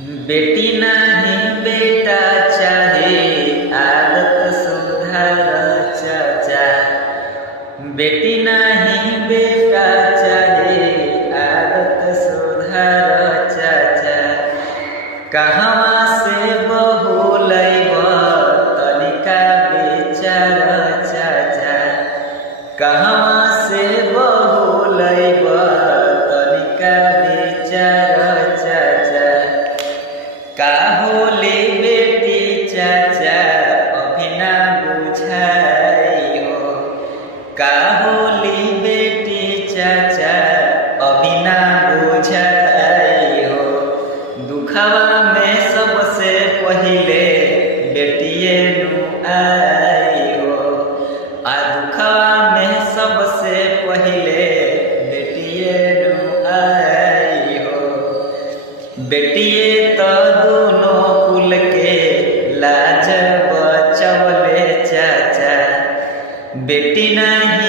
बेटी नहीं बेटा चाहे आदत सुधार चाचा। बेटी नहीं बेटा चाहे आदत सुधार चाचा। कहवा से बहू लैब तनिका बेचार चाचा। कहवा से बहू लैब तनिका बेचार चाचा। का होले बेटी चाचा अभी ना बुझाई हो। का होली बेटी चाचा अभी ना बुझाई हो। दुखवा में सबसे पहिले बेटिए नु आई हो। आ दुखवा में सबसे पहिले बेटिए नु आई हो। बेटिए तो दोनों कुल के लाज बचवले चाचा। बेटी नहीं